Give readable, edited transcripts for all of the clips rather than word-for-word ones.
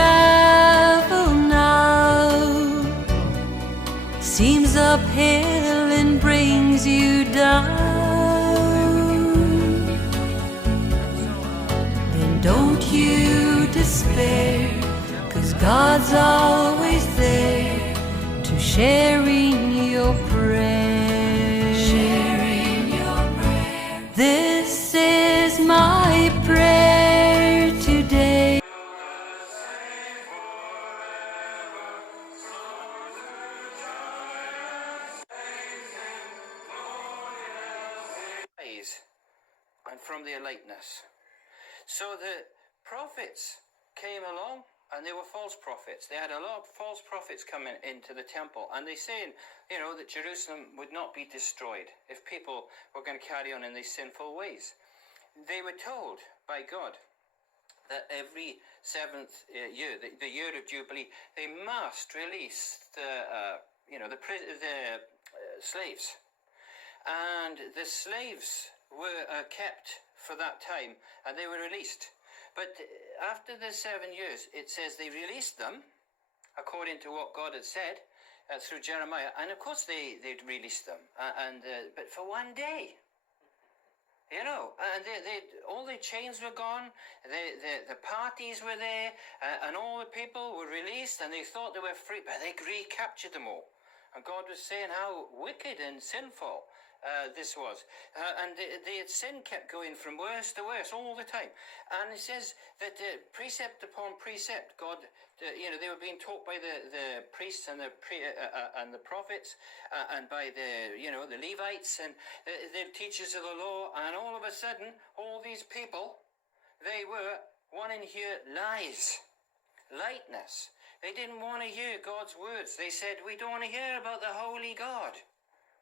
travel now seems uphill and brings you down, then don't you despair, 'cause God's always there to share in your prayer. Sharing your prayer. This is my prayer today. And from their likeness. So the prophets came along, and they were false prophets. They had a lot of false prophets coming into the temple, and they saying, that Jerusalem would not be destroyed if people were going to carry on in these sinful ways. They were told by God that every seventh year, the year of Jubilee, they must release the slaves, and the slaves were kept for that time, and they were released. But after the 7 years, it says they released them according to what God had said through Jeremiah, and of course they'd released them, but for one day. And all the chains were gone, the parties were there, and all the people were released, and they thought they were free, but they recaptured them all. And God was saying how wicked and sinful this was. And the sin kept going from worse to worse all the time. And it says that precept upon precept, God, they were being taught by the priests and the prophets, and by the Levites and the teachers of the law. And all of a sudden, all these people, they were wanting to hear lies, lightness. They didn't want to hear God's words. They said, we don't want to hear about the holy God.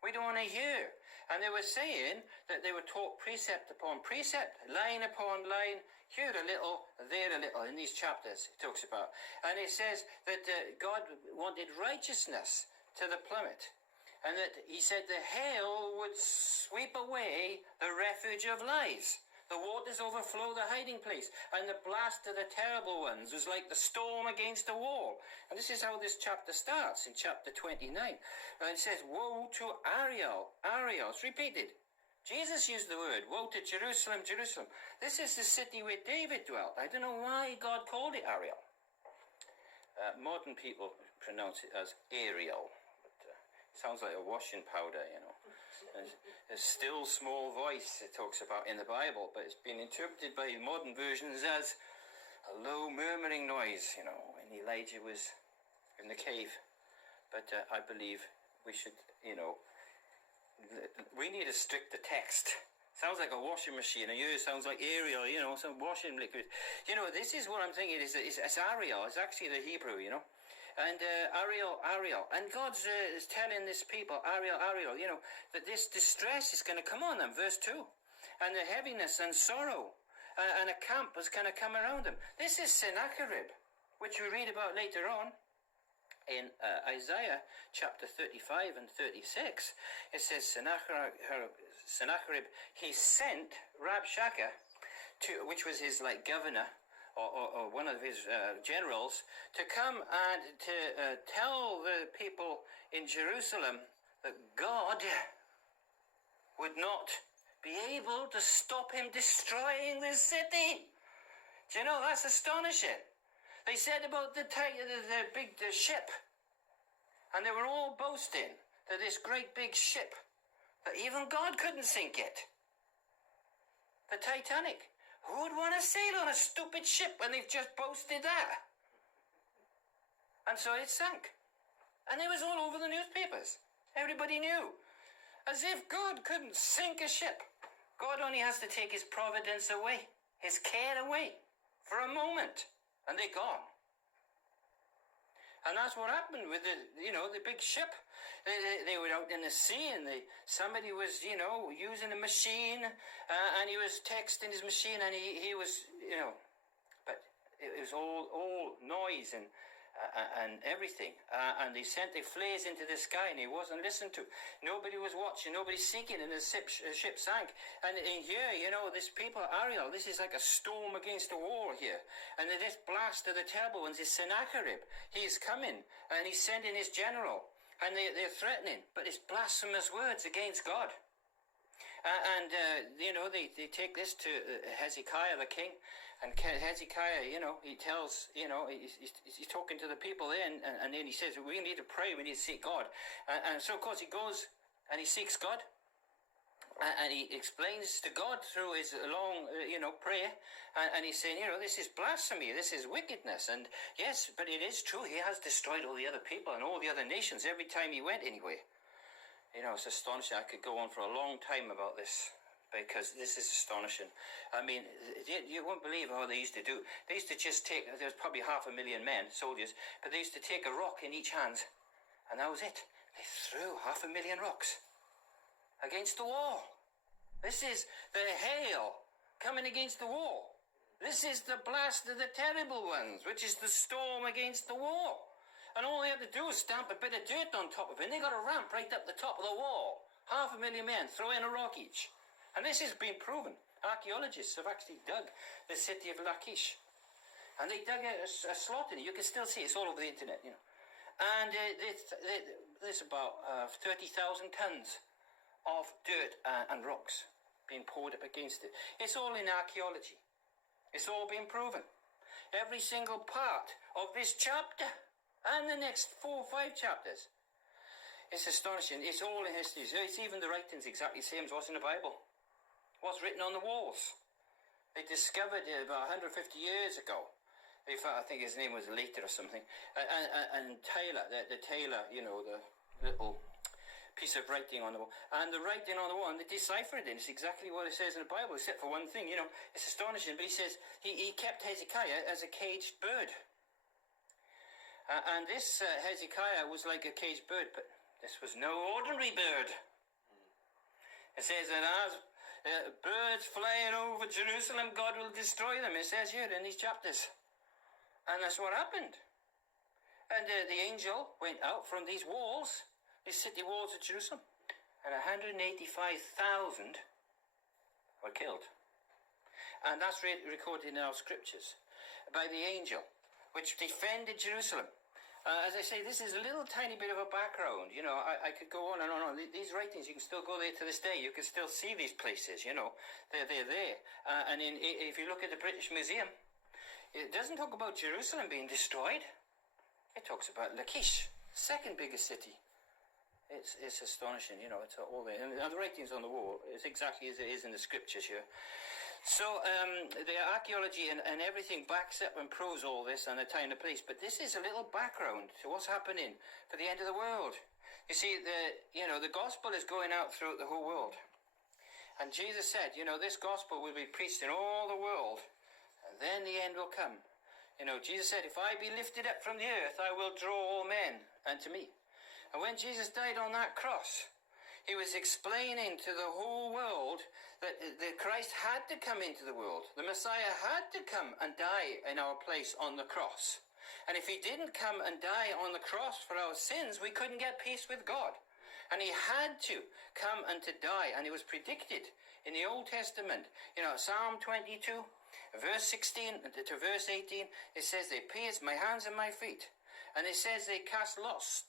We don't want to hear. And they were saying that they were taught precept upon precept, line upon line, here a little, there a little, in these chapters it talks about. And it says that God wanted righteousness to the plummet, and that he said the hail would sweep away the refuge of lies. The waters overflow the hiding place, and the blast of the terrible ones was like the storm against a wall. And this is how this chapter starts, in chapter 29. And it says, woe to Ariel. Ariel, it's repeated. Jesus used the word, woe to Jerusalem, Jerusalem. This is the city where David dwelt. I don't know why God called it Ariel. Modern people pronounce it as Ariel. Sounds like a washing powder, A still small voice it talks about in the Bible, but it's been interpreted by modern versions as a low murmuring noise, when Elijah was in the cave. But I believe we should, we need to strict the text. Sounds like a washing machine. Yours sounds like Ariel, some washing liquid. This is what I'm thinking. It's Ariel. It's actually the Hebrew, And Ariel. And God's is telling this people, Ariel, that this distress is going to come on them, verse 2. And the heaviness and sorrow, and a camp is going to come around them. This is Sennacherib, which we read about later on in Isaiah chapter 35 and 36. It says Sennacherib, he sent Rabshakeh, which was his governor, or one of his generals, to come and to tell the people in Jerusalem that God would not be able to stop him destroying the city. Do you know, that's astonishing. They said about the ship, and they were all boasting that this great big ship, that even God couldn't sink it. The Titanic. Who would want to sail on a stupid ship when they've just boasted that? And so it sank. And it was all over the newspapers. Everybody knew. As if God couldn't sink a ship. God only has to take his providence away, his care away, for a moment, and they're gone. And that's what happened with the big ship. They were out in the sea, and somebody was, using a machine, and he was texting his machine, and he was, but it was all noise and and everything. And they sent their flares into the sky, and he wasn't listened to. Nobody was watching, nobody seeking, and the ship sank. And in here, you know, this people, Ariel, this is like a storm against the wall here. And this blast of the terrible ones is Sennacherib. He is coming, and he's sending his general. And they're threatening, but it's blasphemous words against God. You know, they take this to Hezekiah the king, and Hezekiah, you know, he tells, you know, he's talking to the people there, and then he says, we need to pray, we need to seek God. And so, of course, he goes and he seeks God, and he explains to God through his long, you know, prayer, and he's saying, you know, this is blasphemy, this is wickedness, and yes, but it is true, he has destroyed all the other people and all the other nations every time he went anyway. You know, it's astonishing. I could go on for a long time about this, because this is astonishing. I mean, you won't believe how they used to do. They used to just take, there was probably 500,000 men, soldiers, but they used to take a rock in each hand, and that was it. They threw 500,000 rocks against the wall. This is the hail coming against the wall. This is the blast of the terrible ones, which is the storm against the wall. And all they had to do was stamp a bit of dirt on top of it, and they got a ramp right up the top of the wall. 500,000 men throw in a rock each. And this has been proven. Archaeologists have actually dug the city of Lachish. And they dug a slot in it. You can still see it. It's all over the internet, you know. And there's about 30,000 tons of dirt and rocks being poured up against it. It's all in archaeology. It's all been proven. Every single part of this chapter and the next 4 or 5 chapters. It's astonishing. It's all in history. It's even the writings exactly the same as what's in the Bible. What's written on the walls. They discovered it about 150 years ago. In fact, I think his name was Later or something. And Taylor, the Taylor, you know, the little piece of writing on the wall. And the writing on the wall, and they deciphered it. It's exactly what it says in the Bible, except for one thing, you know. It's astonishing. But he says he kept Hezekiah as a caged bird. And this Hezekiah was like a caged bird, but this was no ordinary bird. It says that as birds flying over Jerusalem, God will destroy them. It says here in these chapters. And that's what happened. And the angel went out from these walls, these city walls of Jerusalem, and 185,000 were killed. And that's recorded in our scriptures by the angel, which defended Jerusalem. As I say, this is a little tiny bit of a background. You know, I could go on and on. These writings, you can still go there to this day. You can still see these places, you know. They're there. And if you look at the British Museum, it doesn't talk about Jerusalem being destroyed. It talks about Lachish, second biggest city. It's astonishing, you know. It's all there. And the writings on the wall is exactly as it is in the scriptures here. So the archaeology and everything backs up and proves all this and the time and the place. But this is a little background to what's happening for the end of the world. You see, the gospel is going out throughout the whole world. And Jesus said, you know, this gospel will be preached in all the world, and then the end will come. You know, Jesus said, if I be lifted up from the earth, I will draw all men unto me. And when Jesus died on that cross, he was explaining to the whole world that Christ had to come into the world. The Messiah had to come and die in our place on the cross. And if he didn't come and die on the cross for our sins, we couldn't get peace with God. And he had to come and to die. And it was predicted in the Old Testament. You know, Psalm 22, verse 16 to verse 18, it says, they pierced my hands and my feet. And it says they cast lots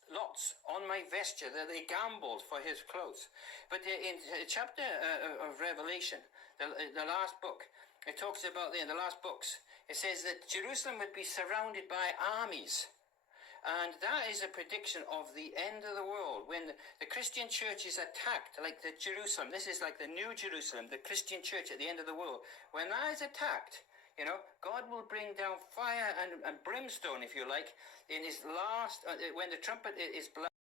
on my vesture, that they gambled for his clothes. But in the chapter of Revelation, the last book, it talks about in the last books, it says that Jerusalem would be surrounded by armies. And that is a prediction of the end of the world, when the Christian church is attacked, like the Jerusalem. This is like the new Jerusalem, the Christian church at the end of the world. When that is attacked, you know, God will bring down fire and brimstone, if you like, in his last, when the trumpet is blown.